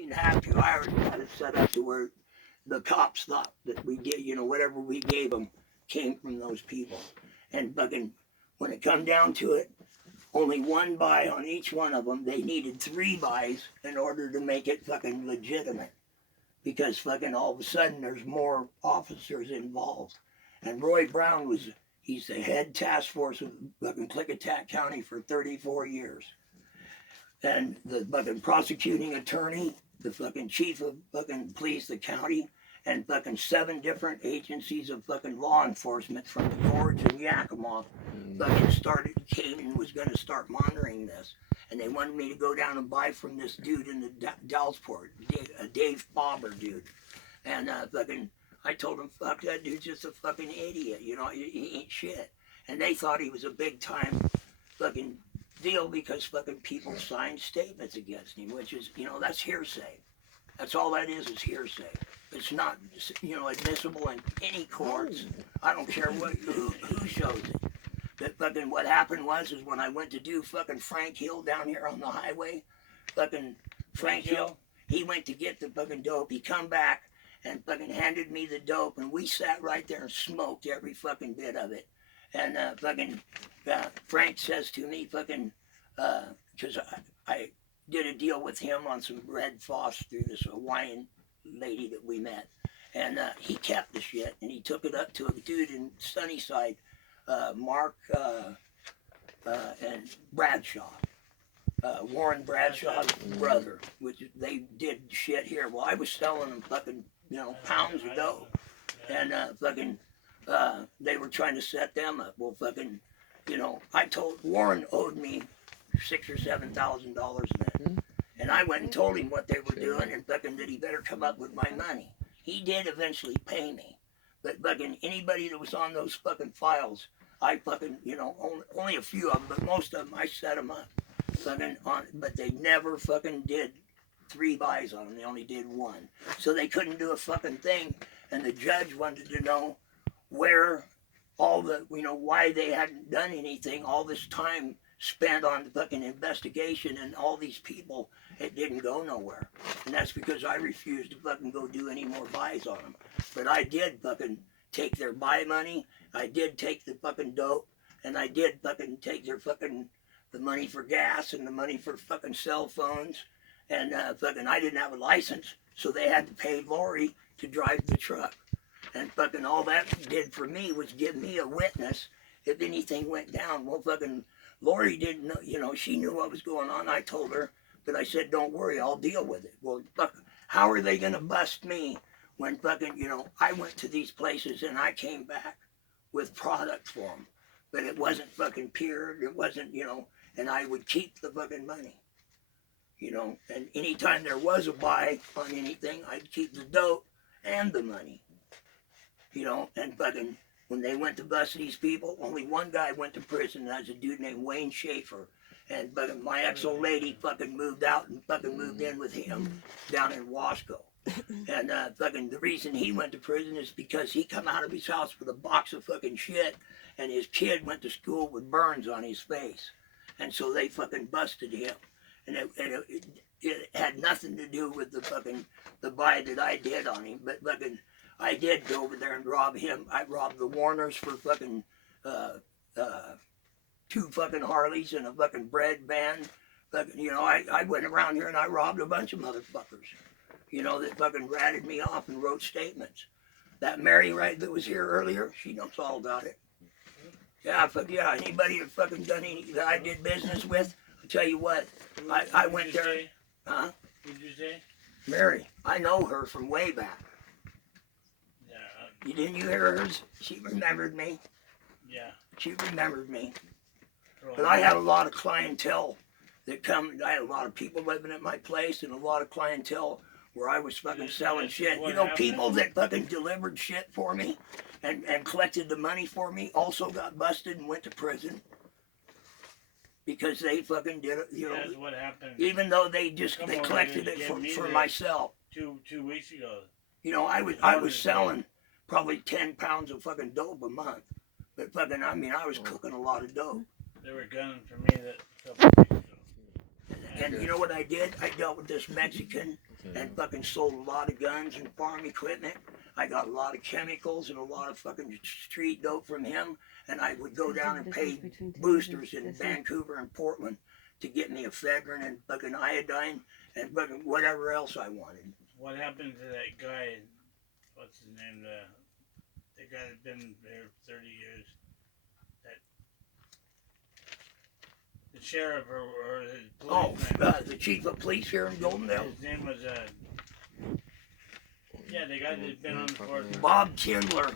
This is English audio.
and a half, 2 hours got it set up to where the cops thought that we did, whatever we gave them came from those people. And fucking, when it come down to it, only one buy on each one of them. They needed 3 buys in order to make it fucking legitimate. Because fucking all of a sudden there's more officers involved. And Roy Brown he's the head task force of fucking Klickitat County for 34 years. And the fucking prosecuting attorney, the fucking chief of fucking police, the county, and fucking 7 different agencies of fucking law enforcement from the Gorge and Yakima fucking came and was going to start monitoring this. And they wanted me to go down and buy from this dude in the Dalsport, a Dave Bobber dude. And fucking, I told him, fuck, that dude's just a fucking idiot, he ain't shit. And they thought he was a big time fucking deal because fucking people signed statements against him, which is, that's hearsay. That's all that is hearsay. It's not, admissible in any courts. I don't care who shows it. But fucking what happened is when I went to do fucking Frank Hill down here on the highway, fucking Frank Hill, he went to get the fucking dope. He come back and fucking handed me the dope, and we sat right there and smoked every fucking bit of it. And Frank says to me, fucking, because I did a deal with him on some Red Foss through this Hawaiian lady that we met. And he kept the shit, and he took it up to a dude in Sunnyside, Mark and Bradshaw. Warren Bradshaw's brother, which they did shit here. Well, I was selling them fucking, pounds of dope. And fucking, they were trying to set them up. Well, fucking, I told Warren owed me $6,000 or $7,000 in it. And I went and told him what they were doing and fucking that he better come up with my money. He did eventually pay me. But fucking anybody that was on those fucking files, I fucking, only a few of them, but most of them I set them up. Fucking on, but they never fucking did 3 buys on them. They only did 1. So they couldn't do a fucking thing. And the judge wanted to know where all the, why they hadn't done anything, all this time spent on the fucking investigation and all these people, it didn't go nowhere. And that's because I refused to fucking go do any more buys on them. But I did fucking take their buy money, I did take the fucking dope, and I did fucking take their fucking, the money for gas and the money for fucking cell phones, and fucking I didn't have a license, so they had to pay Lori to drive the truck. And fucking all that did for me was give me a witness if anything went down. Well, fucking Lori didn't know, she knew what was going on. I told her, but I said, don't worry, I'll deal with it. Well, fuck, how are they going to bust me when fucking, I went to these places and I came back with product for them. But it wasn't fucking pure, it wasn't, and I would keep the fucking money. And anytime there was a buy on anything, I'd keep the dope and the money. And fucking, when they went to bust these people, only one guy went to prison, and that's a dude named Wayne Shafer. And but my ex-old lady fucking moved out and fucking moved in with him down in Wasco. And fucking the reason he went to prison is because he come out of his house with a box of fucking shit, and his kid went to school with burns on his face. And so they fucking busted him. And it had nothing to do with the buy that I did on him, but fucking I did go over there and rob him. I robbed the Warners for fucking 2 fucking Harleys and a fucking bread van. Fucking, I went around here and I robbed a bunch of motherfuckers, that fucking ratted me off and wrote statements. That Mary that was here earlier, she knows all about it. Yeah, anybody that fucking done that I did business with, I'll tell you what, I went there. Huh? What did you say? Mary, I know her from way back. Yeah. Didn't you hear hers? She remembered me. Yeah. She remembered me. But I had a lot of clientele that come. I had a lot of people living at my place and a lot of clientele where I was fucking selling shit. People that fucking delivered shit for me and collected the money for me also got busted and went to prison. Because they fucking did it, That's what happened. Even though they collected it for myself. Two weeks ago. I was selling probably 10 pounds of fucking dope a month. But fucking, I was cooking a lot of dope. They were gunning for me that couple of weeks ago. And you know what I did? I dealt with this Mexican and fucking sold a lot of guns and farm equipment. I got a lot of chemicals and a lot of fucking street dope from him, and I would go down and pay boosters in Vancouver and Portland to get me ephedrine and fucking iodine and fucking whatever else I wanted. What happened to that guy? What's his name? The guy that's been there 30 years. The sheriff or the policeman. The chief of police here in Goldendale. His name was, yeah, the guy that's been on the force. Bob Kindler.